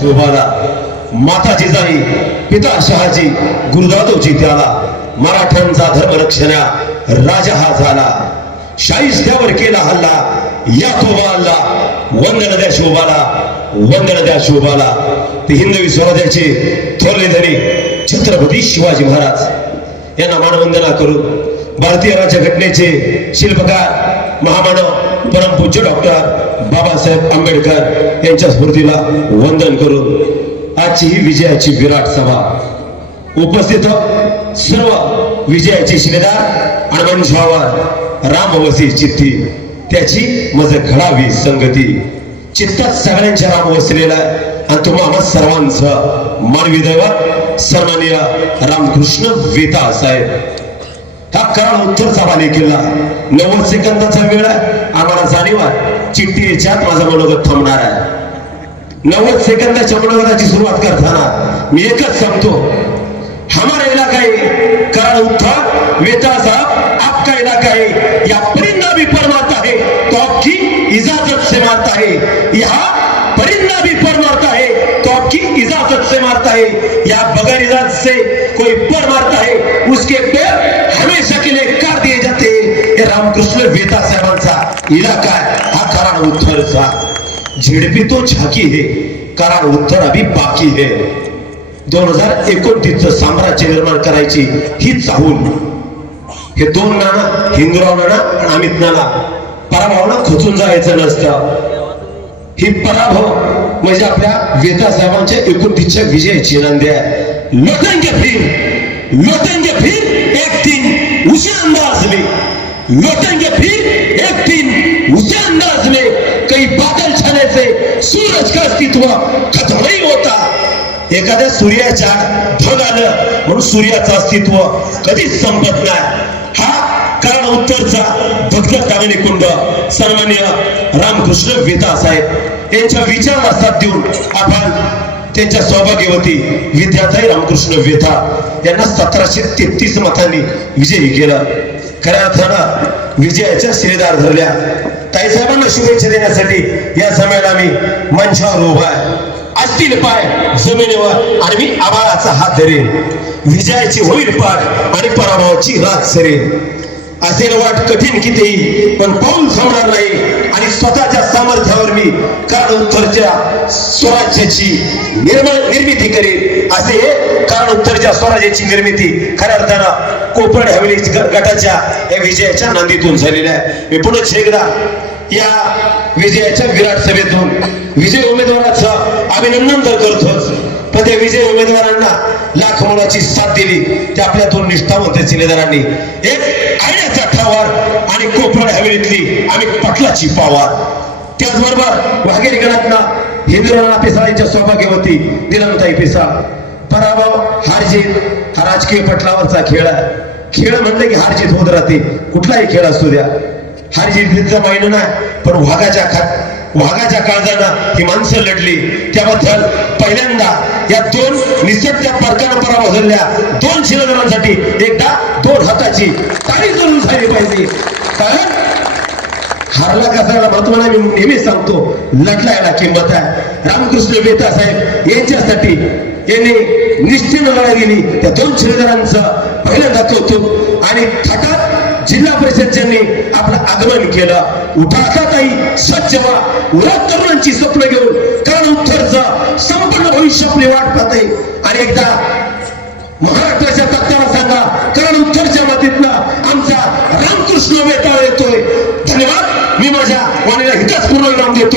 शोभाला, माता जिजाई पिता शहाजी गुरुदादोजी त्याला, मराठ्यांचा धर्मरक्षणा राजा हा झाला, शाहिस्त्यावर केला हल्ला या तोबाला, वंदन द्या शोभाला, वंदन द्या शोभाला. ते हिंदवी स्वराज्याचे थोरले धनी छत्रपती शिवाजी महाराज यांना मानवंदना करून भारतीय राज्यघटनेचे शिल्पकार महामानव परमपूज्य डॉक्टर बाबासाहेब आंबेडकर यांच्या स्मृतीला वंदन करून आजची ही विजयाची विराट सभा उपस्थित सर्व विजयाची शिलेदार आणि मंचावर रामवसी चित्ती त्याची मज घडावी संगती. चित्तात सगळ्यांच्या राम वसलेला आणि तुम्हा सर्वांचं मानवी दैवत सन्माननीय रामकृष्ण वेता साहेब. हा कराड उत्तरचा बालेकिल्ला 90 सेकंदाचा वेळ आहे. आम्हाला जाणीव आहे चिठ्ठी याच्यात माझं मनोगत थांबणार आहे. 90 सेकंदाच्या मनोगताची सुरुवात करताना मी एकच सांगतो, हमारा इलाका है कराड़ उत्तर वेता साहब, आपका इलाका है, या परिंदा भी पर मारता है तो आपकी इजाजत से मारता है, यहाँ परिंदा भी पर मारता है तो आपकी इजाजत से मारता है, या बगैर इजाजत से कोई पर मारता है उसके पैर हमेशा के लिए काट दिए जाते हैं. हे रामकृष्ण वेता साहेबांचा इलाका है हा कराड़ उत्तरचा. झेडपी तो झाकी है, कराड़ उत्तर अभी बाकी है. 2029 साम्राज्य निर्माण करायची ही चाहूल. हे दोन नाना, हिंदूराव नाना आणि अमित नाना, पराभवानं खचून जायचं नसतं. ही पराभव म्हणजे आपल्या वेता साहेबांच्या 29च्या विजयाची नंदी आहे. लौटेंगे फिर एक दिन उसी अंदाज में, लौटेंगे फिर एक दिन उसी अंदाज में, कई बादल छाने से सूरज का अस्तित्व खत्म नहीं होता. एखाद्या सूर्याच्या ढग आलं म्हणून सूर्याचं अस्तित्व कधीच संपत नाही. हा कराड उत्तरचा भगत दामिनी कुंड सन्माननीय रामकृष्ण वेता साहेब यांच्या विचाराला साथ देऊन आपण त्यांच्या सौभाग्यवती विद्याताई रामकृष्ण वेता यांना 1733 मतांनी विजयी केलं. खऱ्या अर्थानं विजयाच्या शिलेदार धरल्या. ताई साहेबांना शुभेच्छा देण्यासाठी या समयाला मी मंचावर उभा आहे. असतील पाय जमिनीवर आणि मी आभाळाचा हात धरेन. विजयाची होईल पाठ आणि पराभवाची रात सरेन. असेल वाट कठीण कितीही पण पाऊल थांबणार नाही आणि स्वतःच्या सामर्थ्यावर मी कराड उत्तरच्या स्वराज्याची निर्मिती करेन. असे कराड उत्तरच्या स्वराज्याची निर्मिती खऱ्या अर्थानं कोपरड हवेली गटाच्या या विजयाच्या नांदीतून झालेल्या आहे. मी पुन्हा एकदा या विजयाच्या विराट सभेतून विजय उमेदवाराचं अभिनंदन तर करतोच, पण त्या विजय उमेदवारांना लाख मोलाची साथ दिली त्या आपल्या दोन निष्ठावंत शिलेदारांनी. एक आयड्याचा ठावार आणि कोपरड हवेलीतली आम्ही पटलाची पावार. त्याचबरोबर वाघेरी गणातनं हिंदुराणा पेसाळींच्या सौभाग्यवती दिलमताई पेसा. पराभव हारजीत हा राजकीय पटलावरचा खेळ आहे. खेळ म्हणलं की हारजीत होत राहते, कुठलाही खेळ असू द्या. हारजीतचा मायनं नाही, पण वाघाच्या काळजानं ही माणसं लढली. त्याबद्दल पहिल्यांदा या दोन निसटत्या फरकानं पराभव झालेल्या दोन शिलेदारांसाठी एकदा दोन हाताची ताळी जरूर झाली पाहिजे. कारण हारला कसायला महत्व नाही, मी नेहमी सांगतो, लढला याला किंमत आहे. रामकृष्ण वेता साहेब यांच्यासाठी यांनी निश्चित लढा दिली. त्या दोन शिलेदारांचं पहिल्यांदा कौतुक. आणि थाटात जिल्हा परिषद ज्यांनी आपलं आगमन केलं. उठा ताई स्वच्छ व्हा, उरा तरुणांची स्वप्न घेऊन कराड उत्तरचं संपूर्ण भविष्य आपली वाट पाहते. आणि एकदा महाराष्ट्राच्या तत्वाला सांगा, कराड उत्तरच्या मातीतनं आमचा रामकृष्ण वेताळ येतोय. धन्यवाद. मी माझ्या वाणीला हितच पूर्ण विराम देतो.